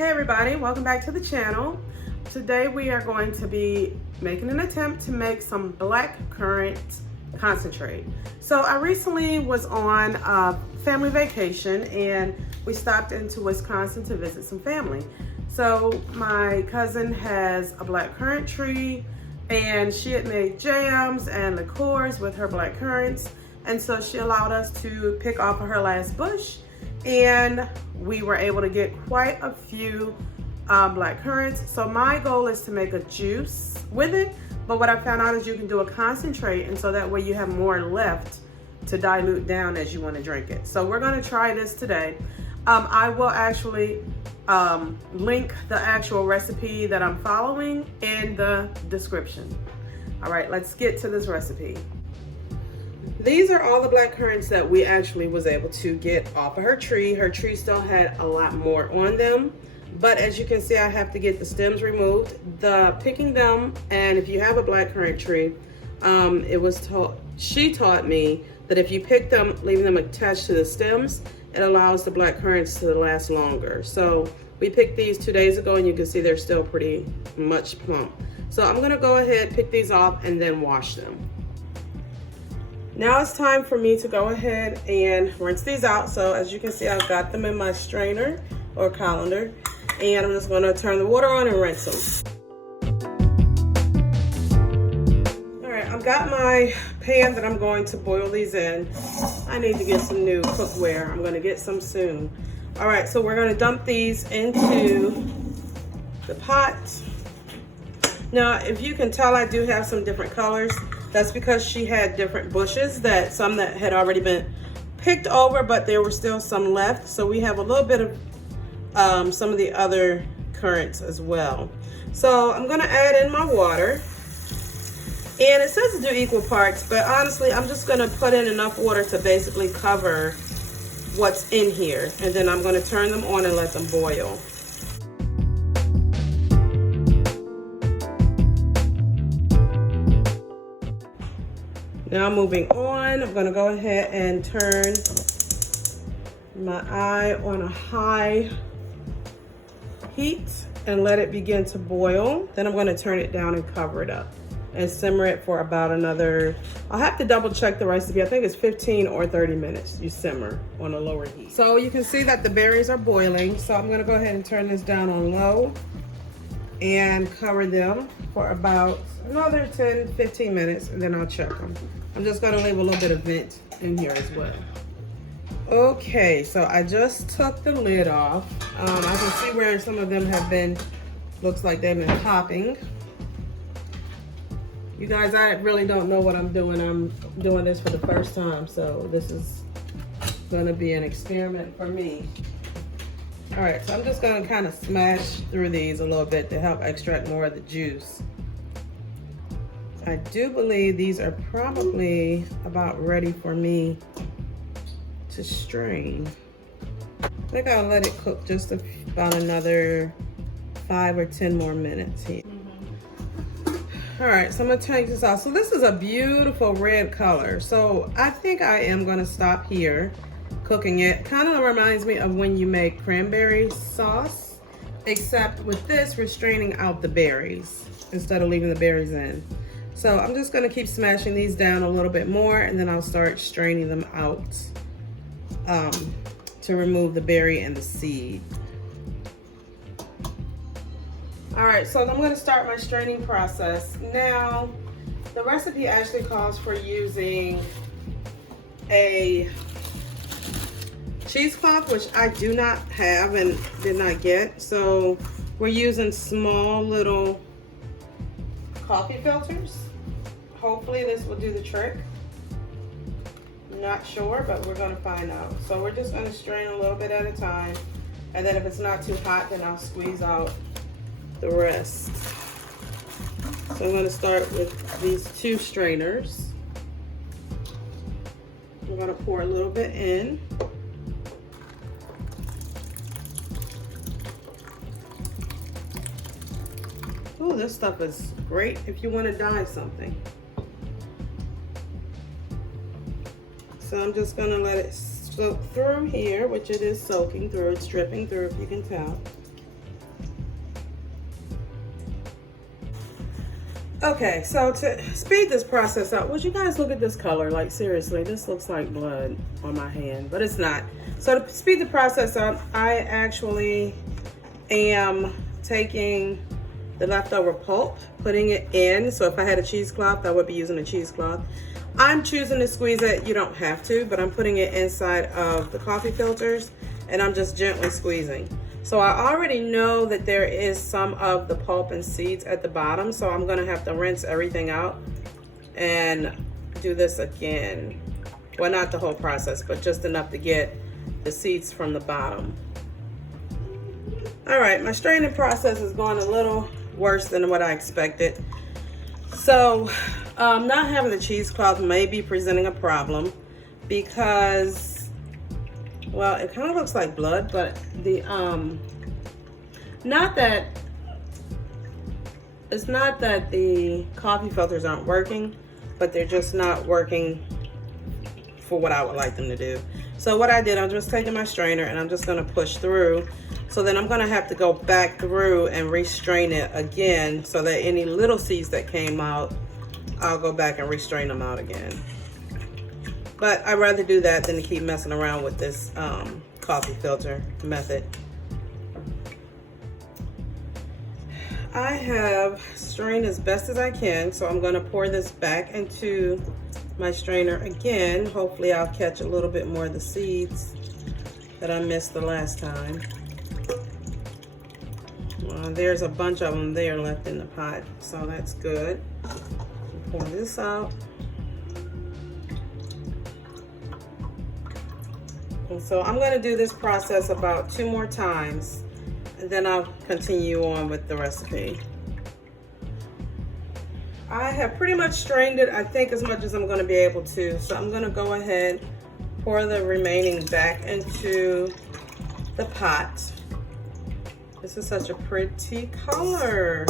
Hey everybody, welcome back to the channel. Today we are going to be making an attempt to make some black currant concentrate. So I recently was on a family vacation and we stopped into Wisconsin to visit some family. So my cousin has a black currant tree and she had made jams and liqueurs with her black currants. And so she allowed us to pick off of her last bush, and we were able to get quite a few black currants. So my goal is to make a juice with it, but what I found out is you can do a concentrate, and so that way you have more left to dilute down as you want to drink it. So we're going to try this today. I will actually link the actual recipe that I'm following in the description. All right, let's get to this recipe. These are all the black currants that we actually was able to get off of her tree. Her tree still had a lot more on them, but as you can see, I have to get the stems removed. Picking them, and if you have a black currant tree, she taught me that if you pick them, leaving them attached to the stems, it allows the black currants to last longer. So we picked these 2 days ago, and you can see they're still pretty much plump. So I'm gonna go ahead, pick these off, and then wash them. Now it's time for me to go ahead and rinse these out. So as you can see, I've got them in my strainer or colander, and I'm just gonna turn the water on and rinse them. All right, I've got my pan that I'm going to boil these in. I need to get some new cookware. I'm gonna get some soon. All right, so we're gonna dump these into the pot. Now, if you can tell, I do have some different colors. That's because she had different bushes, some that had already been picked over, but there were still some left. So we have a little bit of some of the other currants as well. So I'm gonna add in my water. And it says to do equal parts, but honestly, I'm just gonna put in enough water to basically cover what's in here. And then I'm gonna turn them on and let them boil. Now moving on, I'm gonna go ahead and turn my eye on a high heat and let it begin to boil. Then I'm gonna turn it down and cover it up and simmer it for about another, I'll have to double check the recipe. I think it's 15 or 30 minutes you simmer on a lower heat. So you can see that the berries are boiling. So I'm gonna go ahead and turn this down on low and cover them for about another 10-15 minutes, and then I'll check them. I'm just gonna leave a little bit of vent in here as well. Okay, so I just took the lid off. I can see where some of them have been, looks like they've been popping. You guys, I really don't know what I'm doing. I'm doing this for the first time, so this is gonna be an experiment for me. All right, so I'm just gonna kind of smash through these a little bit to help extract more of the juice. I do believe these are probably about ready for me to strain. I think I'll let it cook just about another 5 or 10 more minutes here. All right, so I'm gonna take this out. So this is a beautiful red color. So I think I am gonna stop here cooking it. Kind of reminds me of when you make cranberry sauce, except with this, we're straining out the berries instead of leaving the berries in. So I'm just gonna keep smashing these down a little bit more, and then I'll start straining them out to remove the berry and the seed. All right, so I'm gonna start my straining process. Now, the recipe actually calls for using a cheesecloth, which I do not have and did not get. So we're using small little coffee filters. Hopefully this will do the trick. Not sure, but we're gonna find out. So we're just gonna strain a little bit at a time, and then if it's not too hot, then I'll squeeze out the rest. So I'm gonna start with these 2 strainers. I'm gonna pour a little bit in. Oh, this stuff is great if you want to dye something. So I'm just gonna let it soak through here, which it is soaking through. It's dripping through, if you can tell. Okay, so to speed this process up, would you guys look at this color? Like seriously, this looks like blood on my hand, but it's not. So to speed the process up, I actually am taking the leftover pulp, putting it in. So if I had a cheesecloth, I would be using a cheesecloth. I'm choosing to squeeze it. You don't have to, but I'm putting it inside of the coffee filters and I'm just gently squeezing. So I already know that there is some of the pulp and seeds at the bottom, so I'm gonna have to rinse everything out and do this again. Well, not the whole process, but just enough to get the seeds from the bottom. All right, my straining process is going a little worse than what I expected. So not having the cheesecloth may be presenting a problem because, well, it kind of looks like blood, but the it's not that the coffee filters aren't working, but they're just not working for what I would like them to do. So what I did, I'm just taking my strainer and I'm just gonna push through. So then I'm gonna have to go back through and restrain it again so that any little seeds that came out, I'll go back and restrain them out again. But I'd rather do that than to keep messing around with this coffee filter method. I have strained as best as I can, so I'm gonna pour this back into my strainer again. Hopefully I'll catch a little bit more of the seeds that I missed the last time. Well, there's a bunch of them there left in the pot, so that's good. Pour this out. And so I'm going to do this process about 2 more times, and then I'll continue on with the recipe. I have pretty much strained it, I think, as much as I'm going to be able to. So I'm going to go ahead, pour the remaining back into the pot. This is such a pretty color.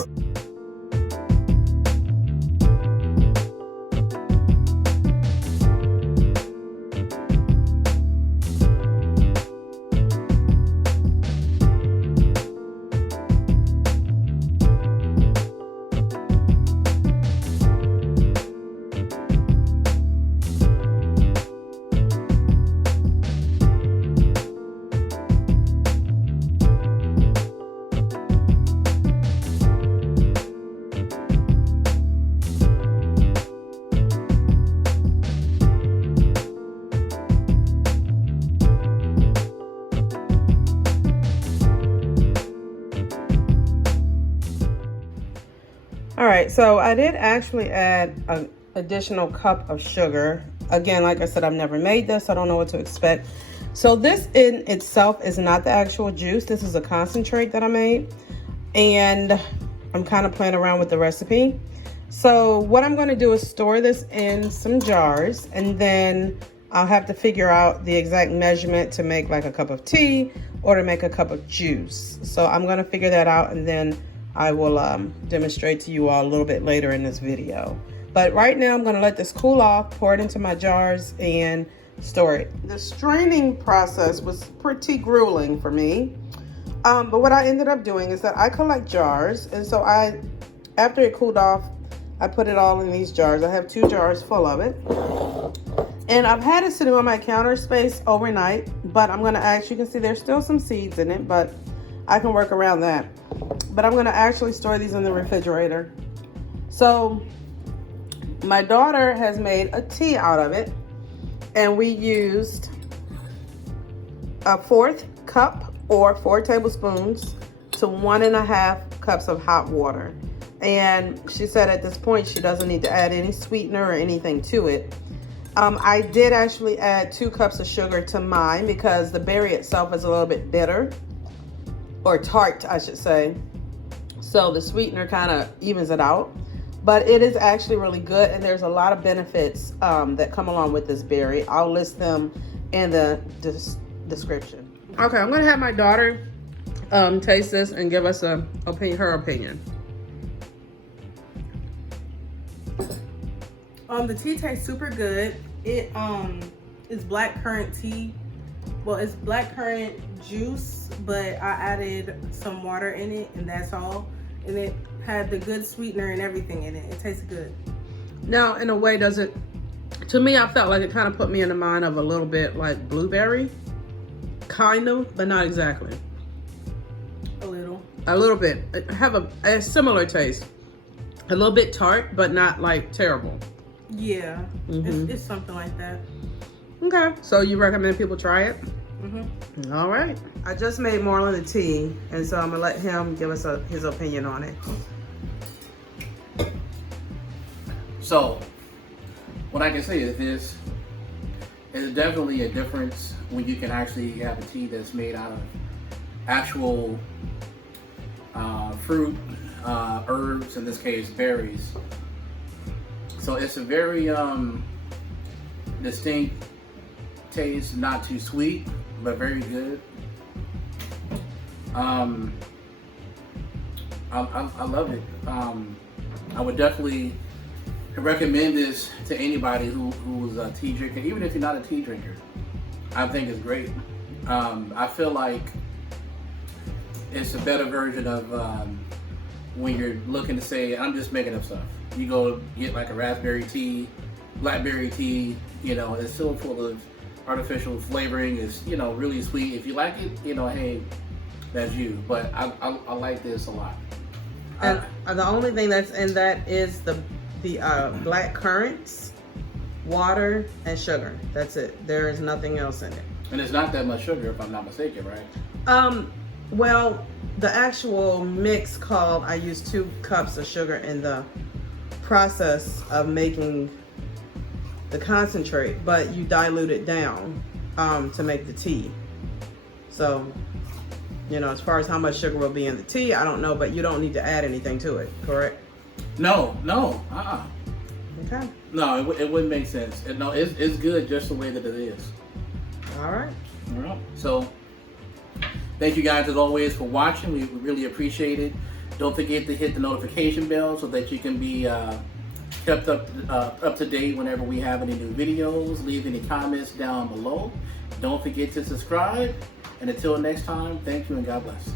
All right, so I did actually add an additional cup of sugar. Again, like I said, I've never made this. I don't know what to expect. So this in itself is not the actual juice. This is a concentrate that I made. And I'm kind of playing around with the recipe. So what I'm going to do is store this in some jars, and then I'll have to figure out the exact measurement to make like a cup of tea or to make a cup of juice. So I'm going to figure that out, and then I will demonstrate to you all a little bit later in this video. But right now I'm going to let this cool off, pour it into my jars, and store it. The straining process was pretty grueling for me. But what I ended up doing is that I collect jars, and so after it cooled off, I put it all in these jars. I have 2 jars full of it. And I've had it sitting on my counter space overnight, but I'm gonna you can see there's still some seeds in it, but I can work around that. But I'm gonna actually store these in the refrigerator. So my daughter has made a tea out of it, and we used a 1/4 cup or 4 tablespoons to 1.5 cups of hot water. And she said at this point she doesn't need to add any sweetener or anything to it. I did actually add 2 cups of sugar to mine because the berry itself is a little bit bitter, or tart, I should say. So the sweetener kind of evens it out. But it is actually really good, and there's a lot of benefits that come along with this berry. I'll list them in the description. Okay, I'm gonna have my daughter taste this and give us her opinion. The tea tastes super good. It is black currant tea. Well, it's black currant juice, but I added some water in it, and that's all. And it had the good sweetener and everything in it. It tasted good. Now, in a way, does it, to me, I felt like it kind of put me in the mind of a little bit like blueberry. Kind of, but not exactly. A little. A little bit. It have a similar taste. A little bit tart, but not like terrible. Yeah, it's something like that. Okay, so you recommend people try it? Mm-hmm. All right. I just made Marlon a tea, and so I'm gonna let him give us his opinion on it. So, what I can say is this: there's definitely a difference when you can actually have a tea that's made out of actual fruit, herbs, in this case berries. So it's a very distinct taste, not too sweet, but very good. I love it. I would definitely recommend this to anybody who's a tea drinker, even if you're not a tea drinker. I think it's great. I feel like it's a better version of when you're looking to say, I'm just making up stuff. You go get like a raspberry tea, blackberry tea, you know, it's still full of artificial flavoring. It's, you know, really sweet. If you like it, you know, hey, that's you. But I like this a lot. And the only thing that's in that is the black currants, water, and sugar. That's it. There is nothing else in it. And it's not that much sugar, if I'm not mistaken, right? Well, the actual mix called, I used 2 cups of sugar in the process of making the concentrate, but you dilute it down to make the tea. So, you know, as far as how much sugar will be in the tea, I don't know, but you don't need to add anything to it, correct? No. Okay. No, it wouldn't make sense. No, it's good just the way that it is. All right. All right. So, thank you guys as always for watching. We really appreciate it. Don't forget to hit the notification bell so that you can be kept up to date whenever we have any new videos. Leave any comments down below. Don't forget to subscribe. And until next time, thank you and God bless.